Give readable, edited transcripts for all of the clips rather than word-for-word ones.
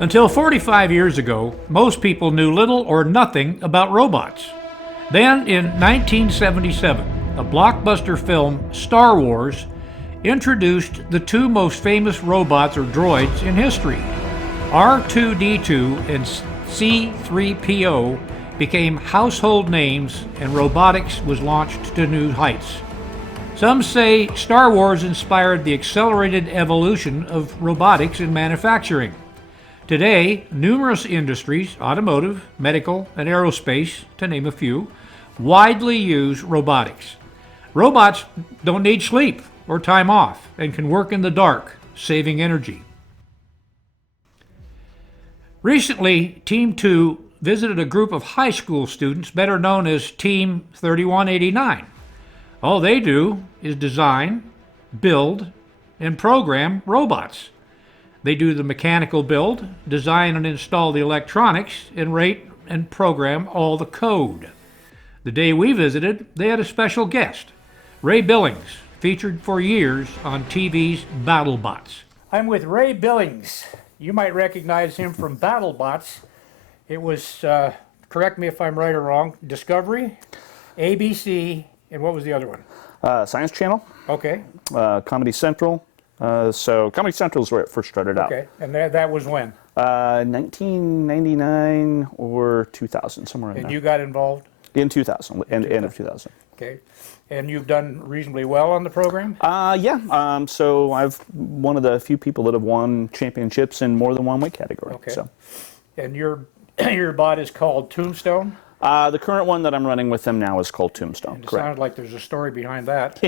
Until 45 years ago, most people knew little or nothing about robots. Then, in 1977, the blockbuster film Star Wars introduced the two most famous robots or droids in history. R2-D2 and C-3PO became household names, and robotics was launched to new heights. Some say Star Wars inspired the accelerated evolution of robotics in manufacturing. Today, numerous industries, automotive, medical, and aerospace, to name a few, widely use robotics. Robots don't need sleep or time off and can work in the dark, saving energy. Recently, Team 2 visited a group of high school students better known as Team 3189. All they do is design, build, and program robots. They do the mechanical build, design and install the electronics, and rate and program all the code. The day we visited, they had a special guest, Ray Billings, featured for years on TV's BattleBots. I'm with Ray Billings. You might recognize him from BattleBots. It was, correct me if I'm right or wrong, Discovery, ABC, and what was the other one? Science Channel. Okay. Comedy Central. So Comedy Central is where it first started out. Okay, and that was when? 1999 or 2000, somewhere in there. And you got involved? In 2000, end of 2000. Okay. And you've done reasonably well on the program? Yeah. So I've one of the few people that have won championships in more than one weight category. Okay. So. And your bot is called Tombstone? The current one that I'm running with them now is called Tombstone. And it correct. sounds like there's a story behind that.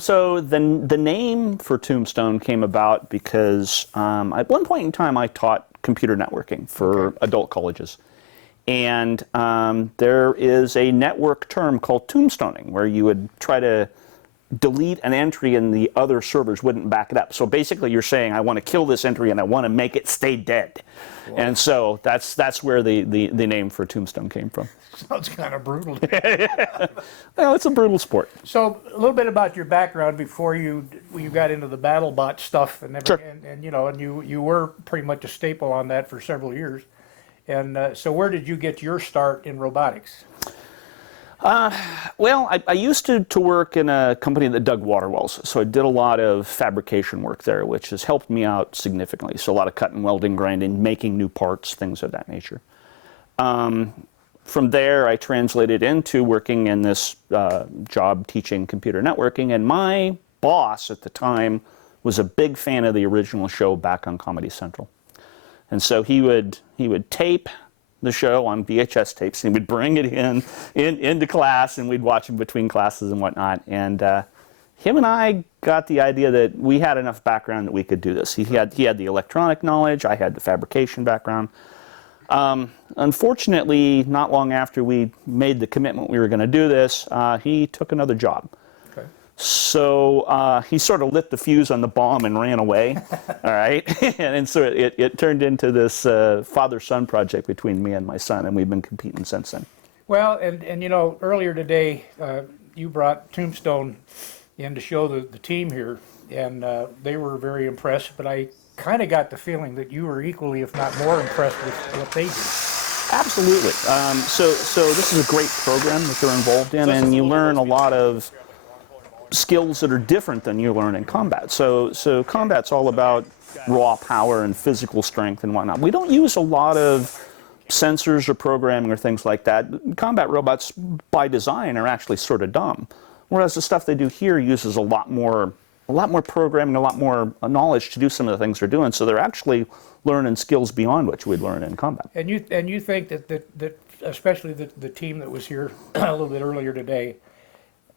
So the name for Tombstone came about because at one point in time I taught computer networking for adult colleges. And there is a network term called tombstoning, where you would try to delete an entry and the other servers wouldn't back it up. So basically you're saying, I want to kill this entry and I want to make it stay dead. Wow. And so that's where the name for Tombstone came from. Sounds kind of brutal. Well, it's a brutal sport. So a little bit about your background before you got into the BattleBot stuff and everything. Sure. And you were pretty much a staple on that for several years. And so where did you get your start in robotics? Well, I used to work in a company that dug water wells, so I did a lot of fabrication work there, which has helped me out significantly. So a lot of cutting, welding, grinding, making new parts, things of that nature. From there, I translated into working in this job teaching computer networking, and my boss at the time was a big fan of the original show back on Comedy Central. And so he would tape the show on VHS tapes, and he would bring it into class, and we'd watch him between classes and whatnot. And him and I got the idea that we had enough background that we could do this. He had the electronic knowledge, I had the fabrication background. Unfortunately, not long after we made the commitment we were going to do this, he took another job. So he sort of lit the fuse on the bomb and ran away, all right? And so it turned into this father-son project between me and my son, and we've been competing since then. Well, and you know, earlier today, you brought Tombstone in to show the team here, and they were very impressed, but I kind of got the feeling that you were equally, if not more, impressed with what they do. Absolutely. So this is a great program that they're involved in, and you learn a lot of skills that are different than you learn in combat. So combat's all about raw power and physical strength and whatnot. We don't use a lot of sensors or programming or things like that. Combat robots, by design, are actually sort of dumb. Whereas the stuff they do here uses a lot more programming, a lot more knowledge to do some of the things they're doing. So they're actually learning skills beyond what you would learn in combat. And you think that especially the team that was here a little bit earlier today,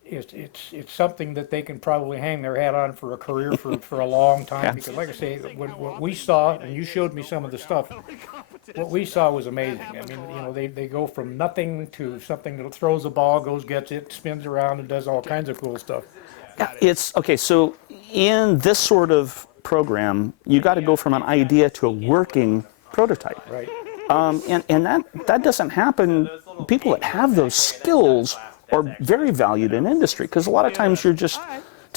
it's something that they can probably hang their hat on for a career for a long time. Because like I say, what we saw, and you showed me some of the stuff, what we saw was amazing. I mean, you know, they go from nothing to something that throws a ball, goes, gets it, spins around, and does all kinds of cool stuff. Yeah, it's okay. So in this sort of program, you got to go from an idea to a working prototype. Right. And that doesn't happen. People that have those skills are very valued in industry, because a lot of times you're just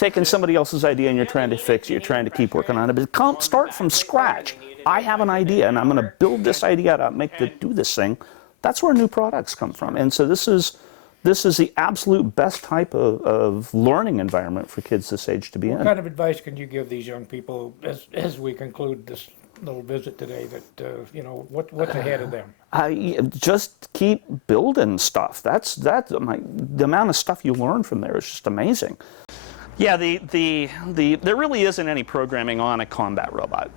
taking somebody else's idea and you're trying to fix it, you're trying to keep working on it, but start from scratch. I have an idea and I'm going to build this idea out, do this thing. That's where new products come from. And so this is the absolute best type of learning environment for kids this age to be in. What kind of advice can you give these young people as we conclude this little visit today, that you know, what's ahead of them? Just keep building stuff. The amount of stuff you learn from there is just amazing. Yeah, there really isn't any programming on a combat robot.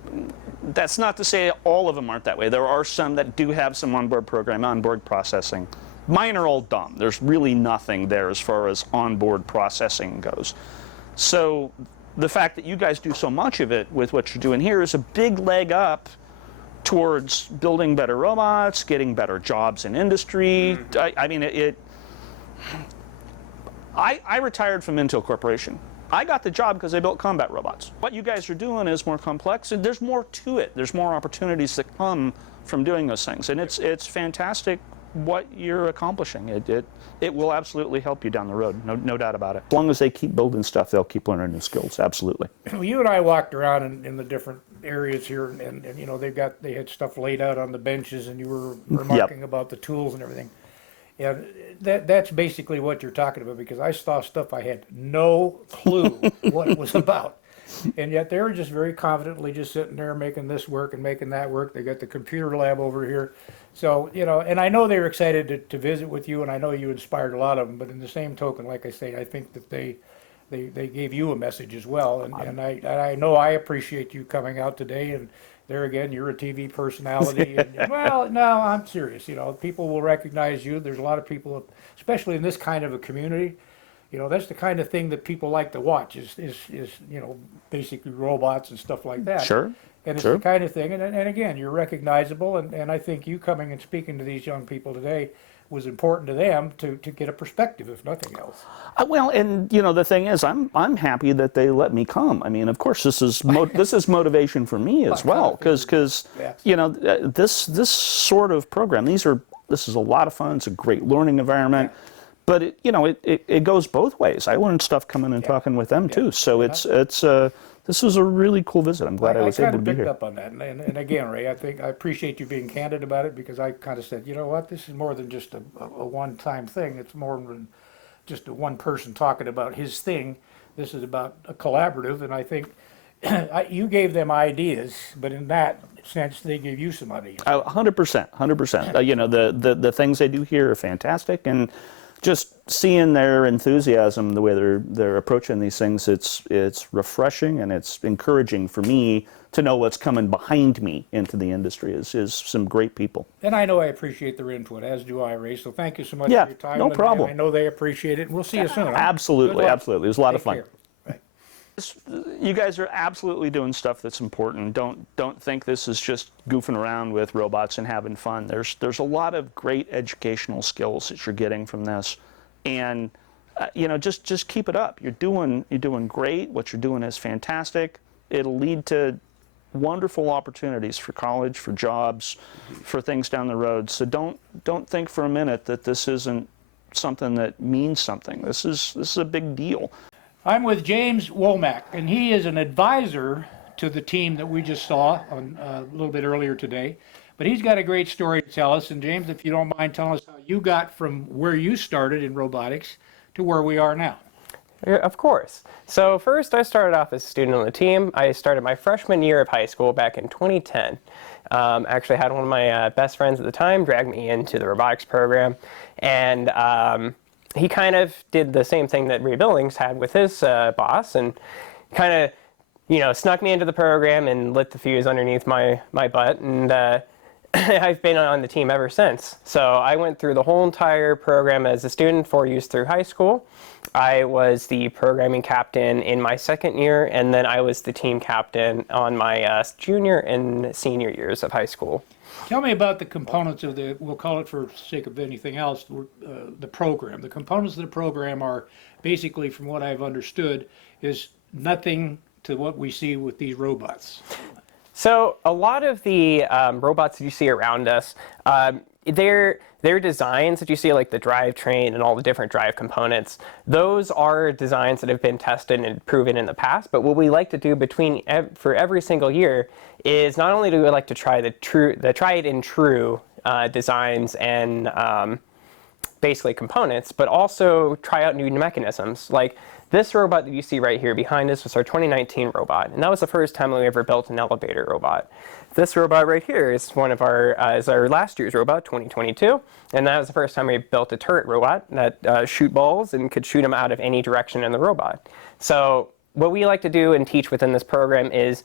That's not to say all of them aren't that way. There are some that do have some onboard programming, onboard processing. Mine are all dumb. There's really nothing there as far as onboard processing goes. So the fact that you guys do so much of it with what you're doing here is a big leg up towards building better robots, getting better jobs in industry. I mean, I retired from Intel Corporation. I got the job because I built combat robots. What you guys are doing is more complex, and there's more to it. There's more opportunities that come from doing those things, and it's fantastic what you're accomplishing. It will absolutely help you down the road, no doubt about it. As long as they keep building stuff, they'll keep learning new skills, absolutely. Well, you and I walked around in the different areas here, and you know, they had stuff laid out on the benches, and you were remarking about the tools and everything. Yeah, that's basically what you're talking about, because I saw stuff I had no clue what it was about. And yet they were just very confidently just sitting there making this work and making that work. They got the computer lab over here. So, you know, and I know they were excited to visit with you, and I know you inspired a lot of them, but in the same token, like I say, I think that they gave you a message as well. And I know I appreciate you coming out today, and there again, you're a TV personality. And, well, no, I'm serious. You know, people will recognize you. There's a lot of people, especially in this kind of a community, you know, that's the kind of thing that people like to watch is you know, basically robots and stuff like that. Sure. And it's the kind of thing, and again, you're recognizable, and I think you coming and speaking to these young people today was important to them to get a perspective, if nothing else. Well, and you know, the thing is, I'm happy that they let me come. I mean, of course, this is motivation for me as well, because you know, this sort of program, this is a lot of fun. It's a great learning environment. Yeah. But it goes both ways. I learned stuff coming and talking with them too. So this was a really cool visit. I'm glad I was able to be here. I picked up on that, and again, Ray, I appreciate you being candid about it, because I kind of said, you know what, this is more than just a one-time thing. It's more than just a one person talking about his thing. This is about a collaborative, and I think you gave them ideas, but in that sense, they gave you some ideas. 100%. You know, the things they do here are fantastic, and just seeing their enthusiasm, the way they're approaching these things, it's refreshing, and it's encouraging for me to know what's coming behind me into the industry is some great people. And I know I appreciate their input, as do I, Ray. So thank you so much for your time. No problem. I know they appreciate it. We'll see you soon. Absolutely. It was a lot of fun. Right. You guys are absolutely doing stuff that's important. Don't think this is just goofing around with robots and having fun. There's a lot of great educational skills that you're getting from this, and you know, just keep it up. You're doing great. What you're doing is fantastic. It'll lead to wonderful opportunities for college, for jobs, for things down the road. So don't think for a minute that this isn't something that means something. This is a big deal. I'm with James Womack, and he is an advisor to the team that we just saw a little bit earlier today. But he's got a great story to tell us. And James, if you don't mind telling us how you got from where you started in robotics to where we are now. Of course. So first, I started off as a student on the team. I started my freshman year of high school back in 2010. Actually had one of my best friends at the time drag me into the robotics program, and he kind of did the same thing that Ray Billings had with his boss, and kind of, you know, snuck me into the program and lit the fuse underneath my butt, and I've been on the team ever since. So I went through the whole entire program as a student, 4 years through high school. I was the programming captain in my second year, and then I was the team captain on my junior and senior years of high school. Tell me about the components of we'll call it for sake of anything else, the program. The components of the program are basically, from what I've understood, is nothing to what we see with these robots. So a lot of the robots that you see around us, their designs that you see, like the drivetrain and all the different drive components, those are designs that have been tested and proven in the past. But what we like to do for every single year is not only do we like to try the tried and true designs and basically components, but also try out new mechanisms. Like this robot that you see right here behind us was our 2019 robot, and that was the first time we ever built an elevator robot. This robot right here is is our last year's robot, 2022, and that was the first time we built a turret robot that shoot balls and could shoot them out of any direction in the robot. So what we like to do and teach within this program is,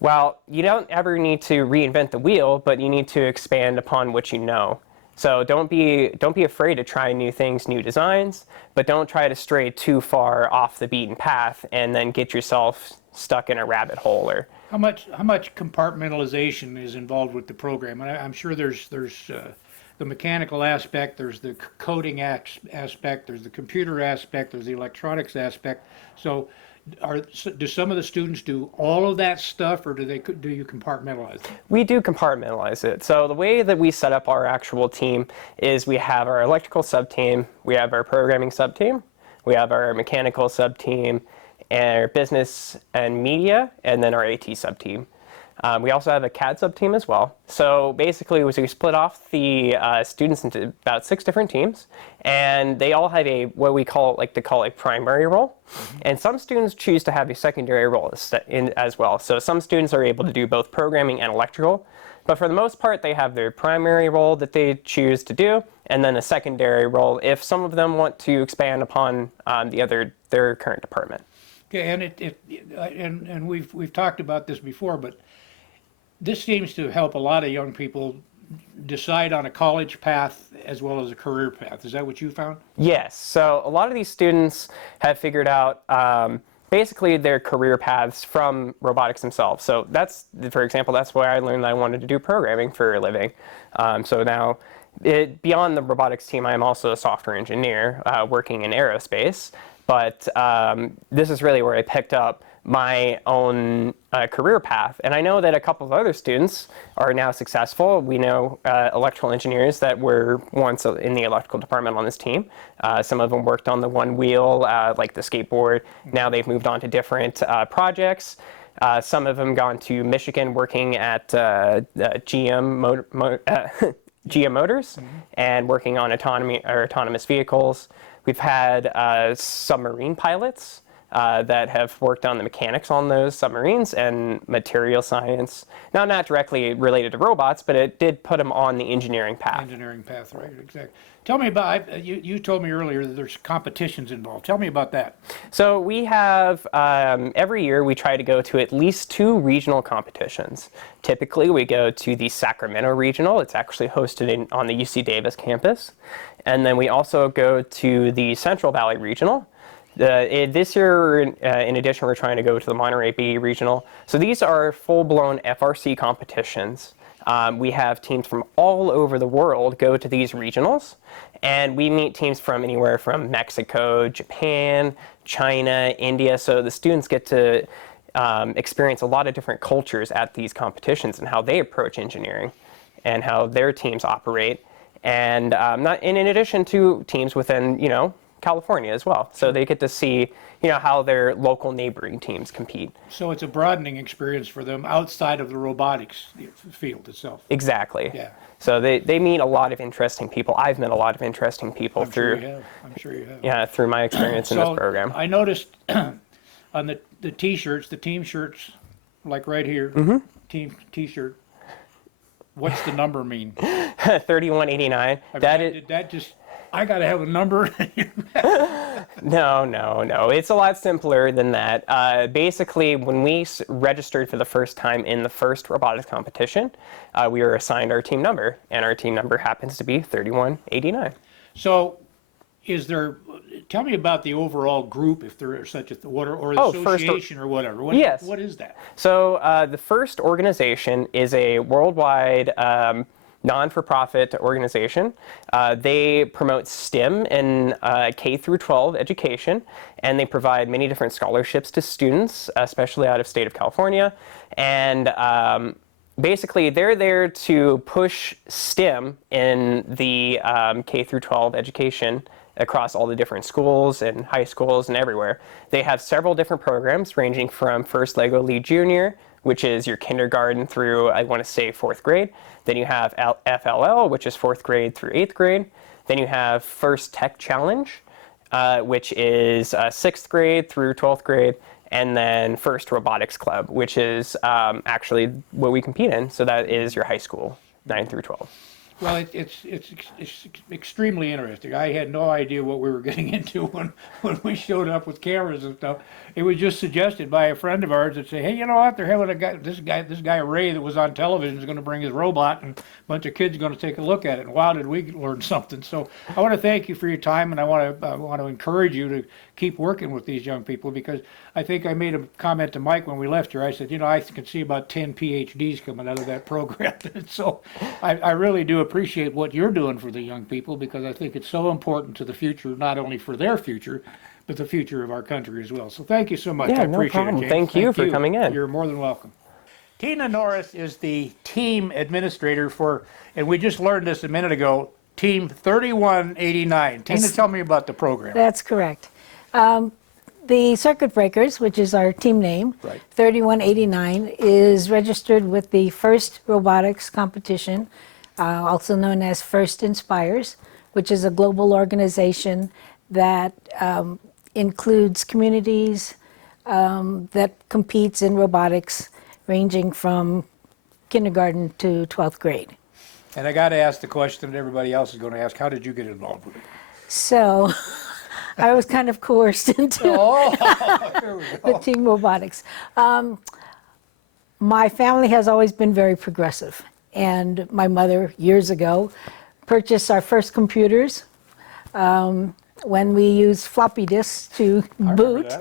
well, you don't ever need to reinvent the wheel, but you need to expand upon what you know. So don't be afraid to try new things, new designs, but don't try to stray too far off the beaten path and then get yourself stuck in a rabbit hole. Or How much compartmentalization is involved with the program? And I'm sure there's the mechanical aspect, there's the coding aspect, there's the computer aspect, there's the electronics aspect. So do some of the students do all of that stuff, or do you compartmentalize it? We do compartmentalize it. So the way that we set up our actual team is we have our electrical sub-team, we have our programming sub-team, we have our mechanical sub-team, and our business and media, and then our AT sub-team. We also have a CAD sub-team as well. So basically, we split off the students into about 6 different teams, and they all have what we like to call a primary role. Mm-hmm. And some students choose to have a secondary role as well. So some students are able to do both programming and electrical, but for the most part, they have their primary role that they choose to do, and then a secondary role if some of them want to expand upon their current department. Okay, and we've talked about this before, but this seems to help a lot of young people decide on a college path as well as a career path. Is that what you found? Yes. So a lot of these students have figured out basically their career paths from robotics themselves. So for example, that's why I learned that I wanted to do programming for a living. So now, beyond the robotics team, I am also a software engineer working in aerospace. But this is really where I picked up my own career path. And I know that a couple of other students are now successful. We know electrical engineers that were once in the electrical department on this team. Some of them worked on the one wheel, like the skateboard. Now they've moved on to different projects. Some of them gone to Michigan working at GM Motors mm-hmm. and working on autonomous vehicles. We've had submarine pilots that have worked on the mechanics on those submarines and material science. Now, not directly related to robots, but it did put them on the engineering path. Engineering path, right, exactly. Tell me about, you told me earlier that there's competitions involved. Tell me about that. So we have, every year we try to go to at least 2 regional competitions. Typically we go to the Sacramento Regional. It's actually hosted on the UC Davis campus. And then we also go to the Central Valley Regional. This year, in addition, we're trying to go to the Monterey Bay Regional. So these are full-blown FRC competitions. We have teams from all over the world go to these regionals, and we meet teams from anywhere from Mexico, Japan, China, India. So the students get to experience a lot of different cultures at these competitions and how they approach engineering and how their teams operate. And in addition to teams within, California as well. So they get to see, how their local neighboring teams compete. So it's a broadening experience for them outside of the robotics field itself. Exactly. Yeah. So they meet a lot of interesting people. I've met a lot of interesting people I'm sure you have. Yeah, through my experience in this program. I noticed on the T-shirts, the team shirts, like right here, mm-hmm. team T-shirt. What's the number mean? 3189. I got to have a number. No. It's a lot simpler than that. Basically, when we registered for the first time in the first robotics competition, we were assigned our team number, and our team number happens to be 3189. So, tell me about the overall group, if there is such a thing, or association or whatever. Yes. What is that? So, the first organization is a worldwide non-for-profit organization. They promote STEM and K through 12 education, and they provide many different scholarships to students, especially out of state of California. And basically, they're there to push STEM in the K through 12 education across all the different schools and high schools and everywhere. They have several different programs ranging from First Lego Lead Junior, which is your kindergarten through, I want to say, 4th grade. Then you have FLL, which is 4th grade through 8th grade. Then you have First Tech Challenge, which is 6th grade through 12th grade. And then First Robotics Club, which is actually what we compete in. So that is your high school, 9 through 12. Well, it's extremely interesting. I had no idea what we were getting into when we showed up with cameras and stuff. It was just suggested by a friend of ours that say, hey, you know what? They're having this guy Ray that was on television is going to bring his robot, and a bunch of kids are going to take a look at it. And wow, did we learn something? So I want to thank you for your time, and I want to encourage you to keep working with these young people, because I think I made a comment to Mike when we left here. I said, you know, I can see about 10 PhDs coming out of that program. And so I really do appreciate what you're doing for the young people, because I think it's so important to the future, not only for their future, but the future of our country as well. So thank you so much. Yeah, I no appreciate problem. it, James. Thank you for coming in. You're more than welcome. Tina Norris is the team administrator for, and we just learned this a minute ago, Team 3189. Tina, tell me about the program. That's correct. The Circuit Breakers, which is our team name, Right. 3189, is registered with the First Robotics Competition, also known as First Inspires, which is a global organization that includes communities that competes in robotics, ranging from kindergarten to 12th grade. And I got to ask the question that everybody else is going to ask, how did you get involved with it? So I was kind of coerced into Here we the go. team robotics. My family has always been very progressive, and my mother, years ago, purchased our first computers when we used floppy disks to boot,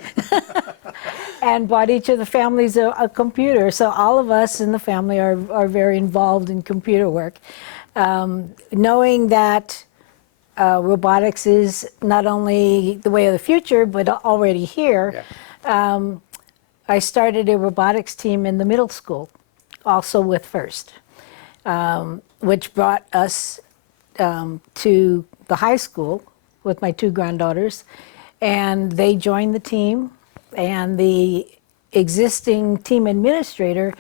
and bought each of the families a computer. So all of us in the family are very involved in computer work. Knowing that robotics is not only the way of the future, but already here, I started a robotics team in the middle school, also with First, which brought us to the high school with my two granddaughters, and they joined the team, and the existing team administrator,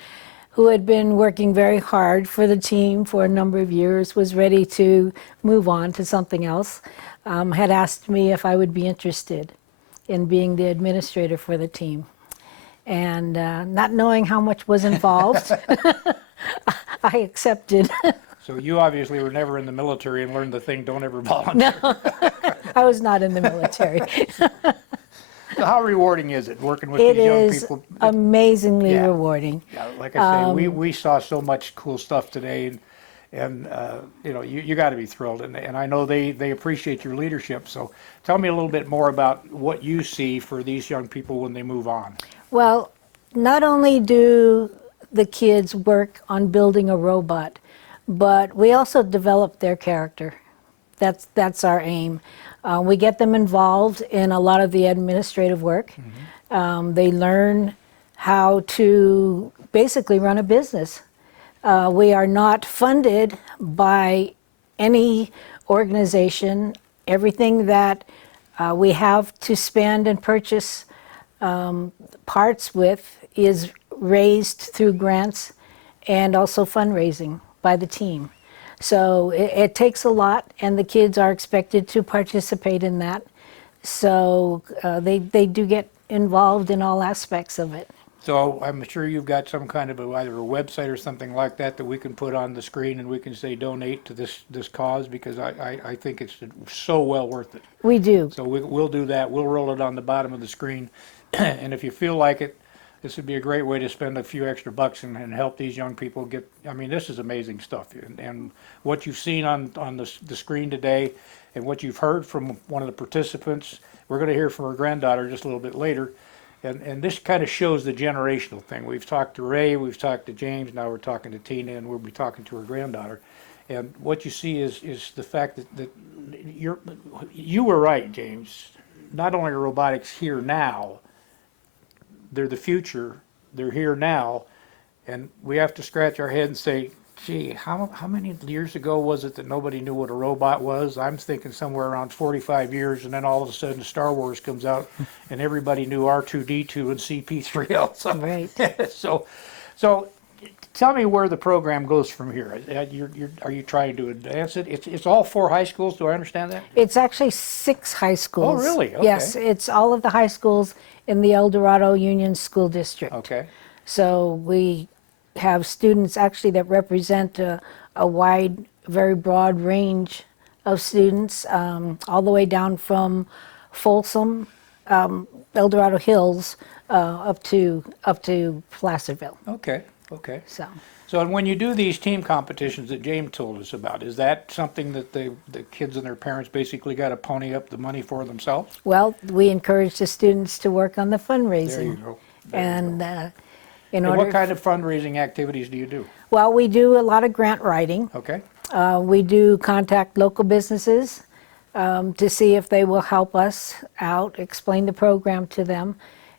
who had been working very hard for the team for a number of years, was ready to move on to something else, had asked me if I would be interested in being the administrator for the team. And not knowing how much was involved, I accepted. So you obviously were never in the military and learned the thing, don't ever volunteer. I was not in the military. So how rewarding is it working with It these young is people? amazingly Yeah. rewarding. Yeah, like I say, we saw so much cool stuff today, and you know, you got to be thrilled, and I know they appreciate your leadership. So tell me a little bit more about what you see for these young people when they move on. Well, not only do the kids work on building a robot, but we also develop their character. That's our aim. We get them involved in a lot of the administrative work. They learn how to basically run a business. We are not funded by any organization. Everything that we have to spend and purchase parts with is raised through grants and also fundraising by the team. So it takes a lot, and the kids are expected to participate in that. So they do get involved in all aspects of it. So I'm sure you've got some kind of either a website or something like that we can put on the screen, and we can say donate to this cause, because I think it's so well worth it. We do. So we'll do that. We'll roll it on the bottom of the screen. And if you feel like it, this would be a great way to spend a few extra bucks and help these young people get, I mean, this is amazing stuff. And what you've seen on the screen today, and what you've heard from one of the participants, we're going to hear from her granddaughter just a little bit later. And this kind of shows the generational thing. We've talked to Ray, we've talked to James, now we're talking to Tina, and we'll be talking to her granddaughter. And what you see is the fact that you were right, James. Not only are robotics here now, they're the future, they're here now, And we have to scratch our head and say, gee, how many years ago was it that nobody knew what a robot was? I'm thinking somewhere around 45 years, and then all of a sudden Star Wars comes out, and everybody knew R2-D2 and CP3L. So, Right. so tell me where the program goes from here. Are you trying to advance it? It's all 4 high schools, do I understand that? It's actually 6 high schools. Oh, really? Okay. Yes, it's all of the high schools in the El Dorado Union School District. Okay. So we have students actually that represent a wide, very broad range of students, all the way down from Folsom, El Dorado Hills, up to Placerville. Okay. Okay. So And when you do these team competitions that James told us about, is that something that the kids and their parents basically got to pony up the money for themselves? well, we encourage the students to work on the fundraising. There you go. And in And order, what kind of fundraising activities do you do? well, we do a lot of grant writing. Okay. We do contact local businesses to see if they will help us out, explain the program to them.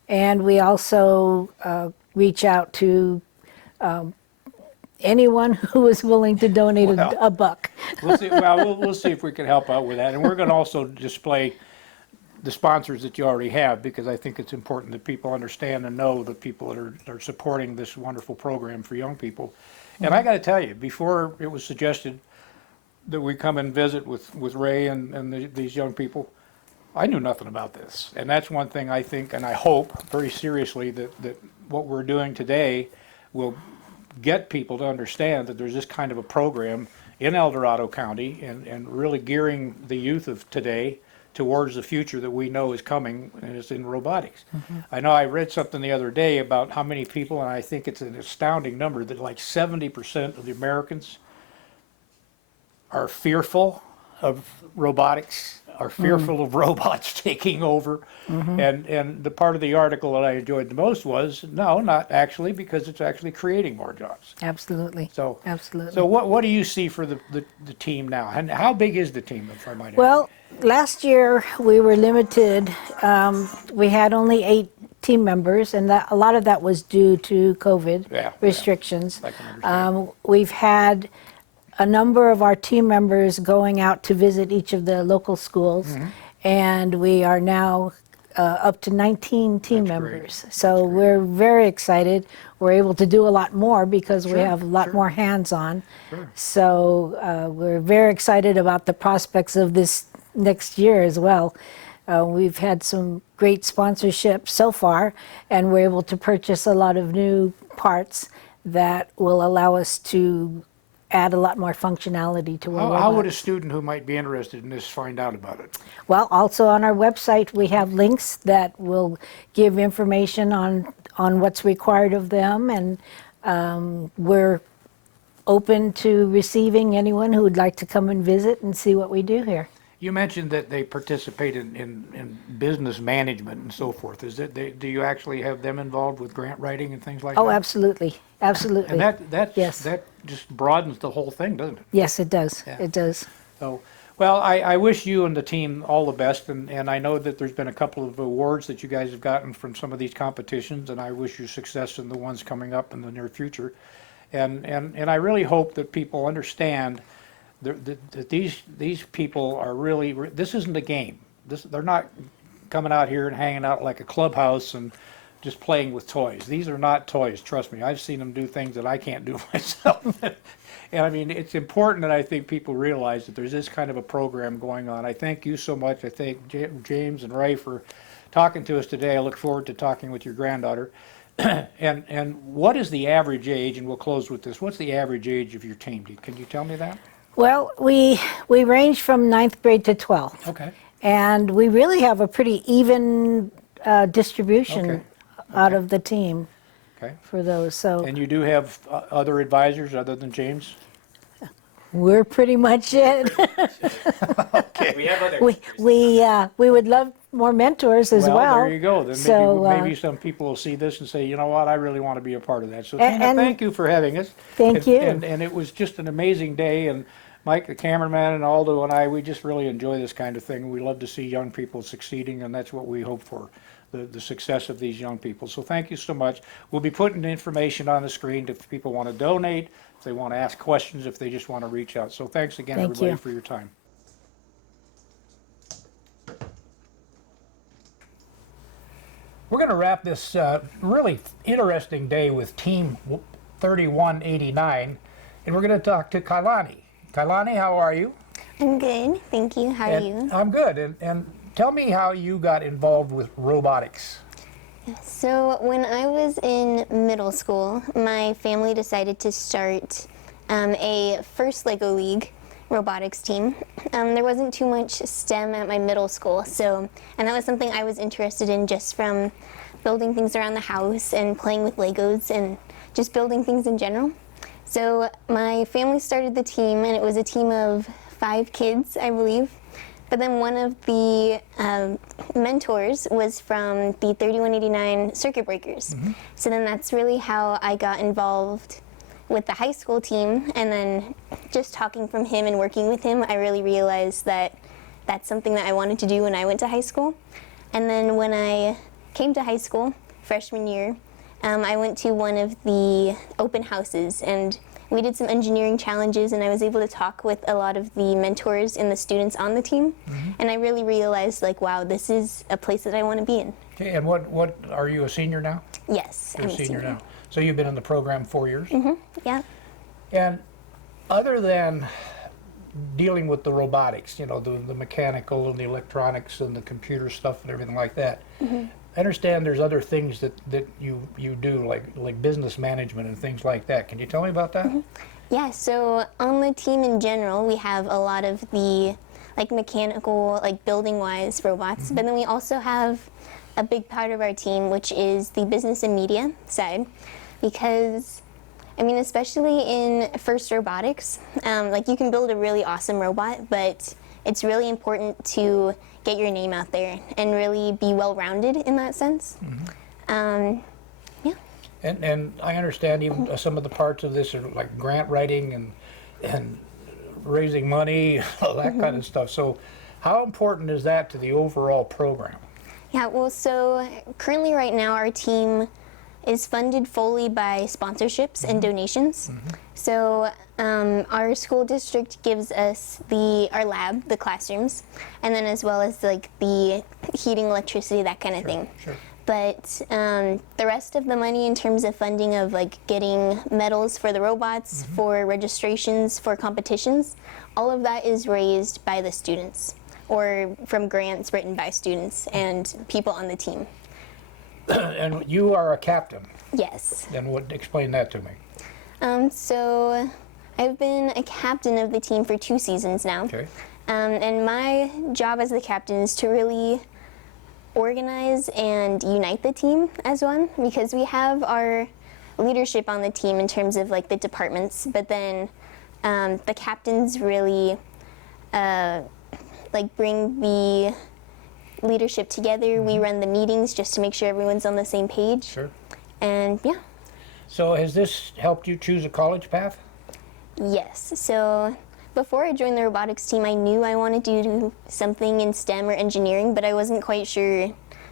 And we also reach out to anyone who is willing to donate Well, a buck. We'll see. Well, we'll see if we can help out with that. And we're going to also display the sponsors that you already have, because I think it's important that people understand and know the people that are supporting this wonderful program for young people. And I got to tell you, before it was suggested that we come and visit with Ray and these young people, I knew nothing about this. And that's one thing I think, and I hope very seriously, that what we're doing today will get people to understand that there's this kind of a program in El Dorado County, and really gearing the youth of today towards the future that we know is coming, and it's in robotics. I know I read something the other day about how many people, and I think it's an astounding number, that like 70% of the Americans are fearful of robotics, are fearful of robots taking over. And the part of the article that I enjoyed the most was, no, not actually, because it's actually creating more jobs. Absolutely. So, Absolutely. so what do you see for the team now? And how big is the team, if I might ask? Well, last year we were limited. We had only 8 team members, and a lot of that was due to COVID restrictions. I can understand. We've had a number of our team members going out to visit each of the local schools, and we are now up to 19 team members. So we're very excited. We're able to do a lot more because we have a lot more hands-on. So we're very excited about the prospects of this next year as well. We've had some great sponsorships so far, and we're able to purchase a lot of new parts that will allow us to add a lot more functionality to our How would a robots. student who might be interested in this find out about it? Well, also on our website, we have links that will give information on what's required of them, and we're open to receiving anyone who would like to come and visit and see what we do here. You mentioned that they participate in business management and so forth. Do you actually have them involved with grant writing and things like that? Oh, absolutely, absolutely. And that Yes. just broadens the whole thing, doesn't it? Yes, it does, Yeah. it does. So, well, I wish you and the team all the best, and I know that there's been a couple of awards that you guys have gotten from some of these competitions, and I wish you success in the ones coming up in the near future. And I really hope that people understand that these people are really, this isn't a game. They're not coming out here and hanging out like a clubhouse and just playing with toys. These are not toys, trust me. I've seen them do things that I can't do myself. And I mean, it's important that I think people realize that there's this kind of a program going on. I thank you so much. I thank James and Ray for talking to us today. I look forward to talking with your granddaughter. And what is the average age, and we'll close with this, what's the average age of your team? Can you tell me that? Well, we range from 9th grade to 12th. Okay. And we really have a pretty even distribution Okay. out of the team Okay. for those. So And you do have other advisors other than James? we're pretty much it. We have other. We would love more mentors as well. There you go. Then So, maybe some people will see this and say, you know what, I really want to be a part of that. So And- Tina, thank you for having us. Thank you. And it was just an amazing day. And Mike, the cameraman, and Aldo and I, we just really enjoy this kind of thing. We love to see young people succeeding, and that's what we hope for the success of these young people. So thank you so much. We'll be putting the information on the screen if people want to donate, if they want to ask questions, if they just want to reach out. So thanks again, Thank everybody, you. for your time. We're going to wrap this really interesting day with Team 3189, and we're going to talk to Kailani. Kailani, how are you? I'm good, thank you. How are you? I'm good. And tell me how you got involved with robotics. So when I was in middle school, my family decided to start a first Lego League robotics team. There wasn't too much STEM at my middle school, and that was something I was interested in just from building things around the house and playing with Legos and just building things in general. So my family started the team, and it was a team of 5 kids, I believe. But then one of the mentors was from the 3189 Circuit Breakers. So then that's really how I got involved with the high school team, and then just talking from him and working with him, I really realized that that's something that I wanted to do when I went to high school. And then when I came to high school, freshman year, I went to one of the open houses, and we did some engineering challenges, and I was able to talk with a lot of the mentors and the students on the team, and I really realized, like, wow, this is a place that I want to be in. Okay, and what are you, a senior now? Yes, You're I'm a senior now. So you've been in the program 4 years? Yeah. And other than dealing with the robotics, you know, the mechanical and the electronics and the computer stuff and everything like that, I understand there's other things that you do, like business management and things like that. Can you tell me about that? Yeah, so on the team in general, we have a lot of the like mechanical, like building-wise robots, but then we also have a big part of our team, which is the business and media side, because I mean, especially in first robotics, like you can build a really awesome robot, but it's really important to get your name out there and really be well-rounded in that sense. Yeah. And I understand even some of the parts of this are like grant writing and raising money, all that kind of stuff. So how important is that to the overall program? Yeah, well, so currently right now our team is funded fully by sponsorships and donations. So our school district gives us our lab, the classrooms, and then as well as like the heating, electricity, that kind of thing. Sure. But the rest of the money in terms of funding of like getting medals for the robots, for registrations, for competitions, all of that is raised by the students or from grants written by students and people on the team. And you are a captain. Yes. Then explain that to me. So I've been a captain of the team for 2 seasons now. Okay. And my job as the captain is to really organize and unite the team as one, because we have our leadership on the team in terms of like the departments, but then the captains really like bring the leadership together. We run the meetings just to make sure everyone's on the same page. Sure. And yeah. So has this helped you choose a college path? Yes. So before I joined the robotics team, I knew I wanted to do something in STEM or engineering, but I wasn't quite sure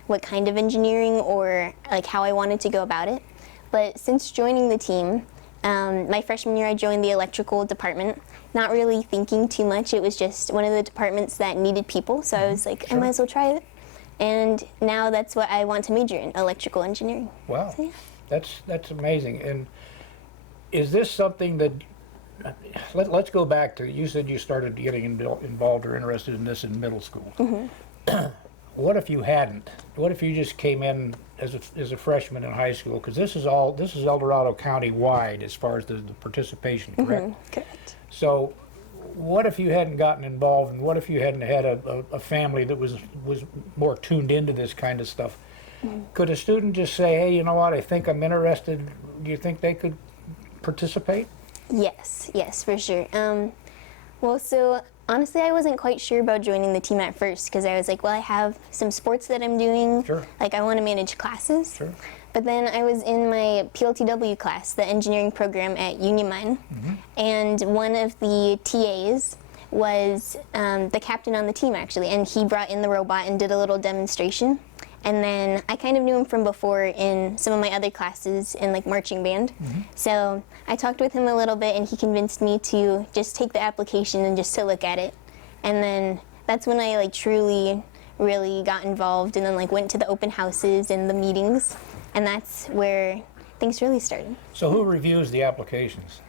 what kind of engineering or like how I wanted to go about it. But since joining the team, my freshman year I joined the electrical department, not really thinking too much. It was just one of the departments that needed people, so I was like, I might as well try it. And now that's what I want to major in, electrical engineering. Wow. So, yeah. That's amazing. And is this something that, let's go back to, you said you started getting involved or interested in this in middle school. What if you hadn't? What if you just came in as a freshman in high school? Because this is El Dorado County wide as far as the participation, correct? Correct. So what if you hadn't gotten involved, and what if you hadn't had a family that was more tuned into this kind of stuff? Could a student just say, hey, you know what, I think I'm interested? Do you think they could participate? Yes, for sure. Well, so honestly, I wasn't quite sure about joining the team at first, because I was like, well, I have some sports that I'm doing. Sure. Like, I want to manage classes. Sure. But then I was in my PLTW class, the engineering program at Union Mine, and one of the TAs was the captain on the team, actually, and he brought in the robot and did a little demonstration. And then I kind of knew him from before in some of my other classes in like marching band. So I talked with him a little bit and he convinced me to just take the application and just to look at it. And then that's when I like truly, really got involved and then like went to the open houses and the meetings. And that's where things really started. So who reviews the applications?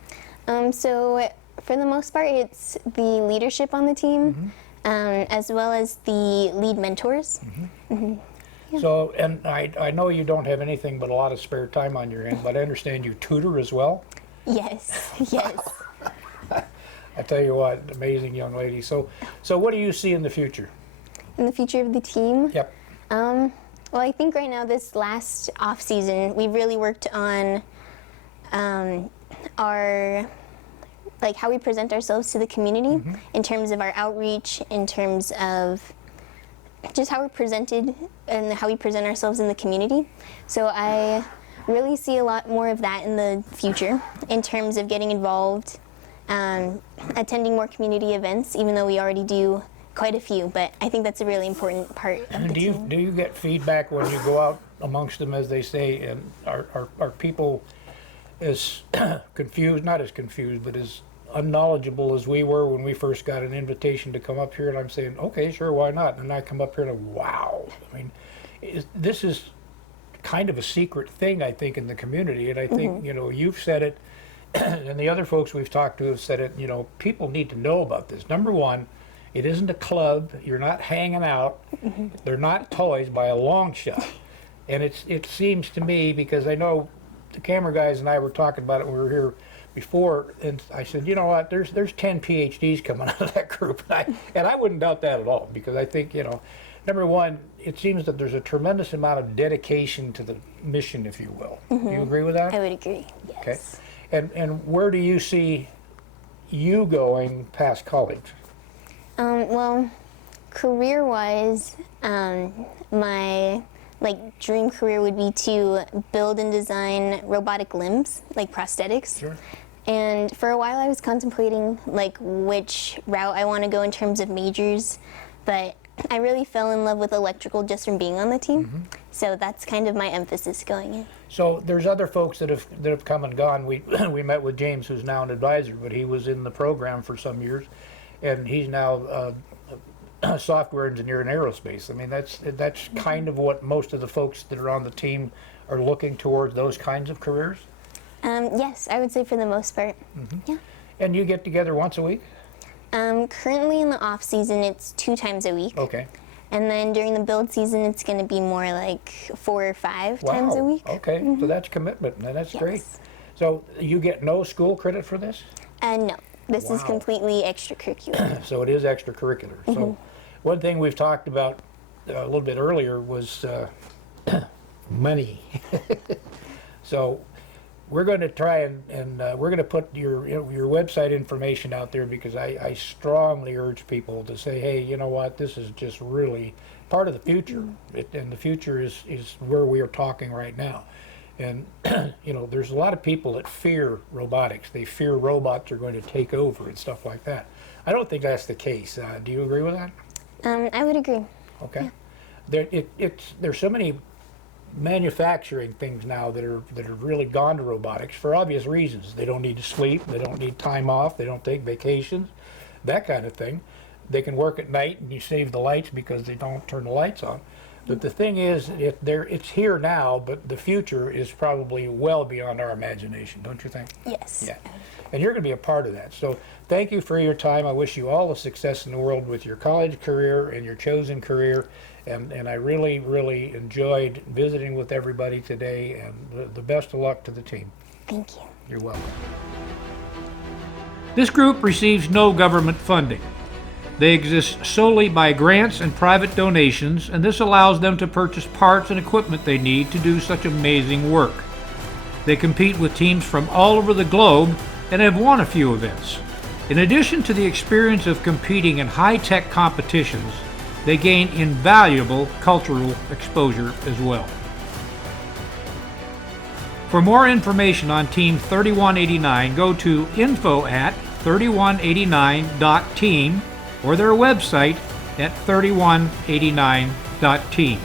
So for the most part, it's the leadership on the team, as well as the lead mentors. So, and I know you don't have anything but a lot of spare time on your hand, but I understand you tutor as well? Yes, yes. I tell you what, amazing young lady. So what do you see in the future? In the future of the team? Yep. Well, I think right now, this last off season, we really worked on our, like how we present ourselves to the community in terms of our outreach, in terms of just how we're presented and how we present ourselves in the community. So I really see a lot more of that in the future in terms of getting involved, attending more community events, even though we already do quite a few, but I think that's a really important part of the team. Do you get feedback when you go out amongst them, as they say, and are people as confused, not as confused, but as unknowledgeable as we were when we first got an invitation to come up here, and I'm saying, okay, sure, why not? And I come up here and wow, I mean, this is kind of a secret thing, I think, in the community, and I think, you know, you've said it, and the other folks we've talked to have said it, you know, people need to know about this. Number one, it isn't a club, you're not hanging out, they're not toys by a long shot. And it seems to me, because I know the camera guys and I were talking about it when we were here before, and I said, you know what, there's 10 PhDs coming out of that group, and I wouldn't doubt that at all, because I think, you know, number one, it seems that there's a tremendous amount of dedication to the mission, if you will. Do you agree with that? I would agree, yes. Okay. And where do you see you going past college? Well, career-wise, my dream career would be to build and design robotic limbs, like prosthetics. Sure. And for a while I was contemplating like which route I want to go in terms of majors, but I really fell in love with electrical just from being on the team. So that's kind of my emphasis going in. So there's other folks that have come and gone. We met with James, who's now an advisor, but he was in the program for some years, and he's now a software engineer in aerospace. I mean, that's kind of what most of the folks that are on the team are looking towards, those kinds of careers. Yes, I would say for the most part. Yeah. And you get together once a week? Currently in the off season, it's 2 times a week. Okay. And then during the build season, it's going to be more like 4 or 5 times a week. Okay, so that's commitment, and that's great. So you get no school credit for this? No, this is completely extracurricular. So it is extracurricular. So one thing we've talked about a little bit earlier was money. So we're going to try and we're going to put your website information out there, because I strongly urge people to say, hey, you know what, this is just really part of the future, and the future is where we are talking right now. And you know, there's a lot of people that fear robotics. They fear robots are going to take over and stuff like that. I don't think that's the case. Do you agree with that? I would agree. Okay. There's so many manufacturing things now that are really gone to robotics for obvious reasons. They don't need to sleep, they don't need time off, they don't take vacations, that kind of thing. They can work at night and you save the lights because they don't turn the lights on. But the thing is, it's here now, but the future is probably well beyond our imagination, don't you think? Yes. Yeah. And you're going to be a part of that. So thank you for your time. I wish you all the success in the world with your college career and your chosen career. And I really, really enjoyed visiting with everybody today, and the best of luck to the team. Thank you. You're welcome. This group receives no government funding. They exist solely by grants and private donations, and this allows them to purchase parts and equipment they need to do such amazing work. They compete with teams from all over the globe and have won a few events. In addition to the experience of competing in high-tech competitions, they gain invaluable cultural exposure as well. For more information on Team 3189, go to info@3189.team or their website at 3189.team.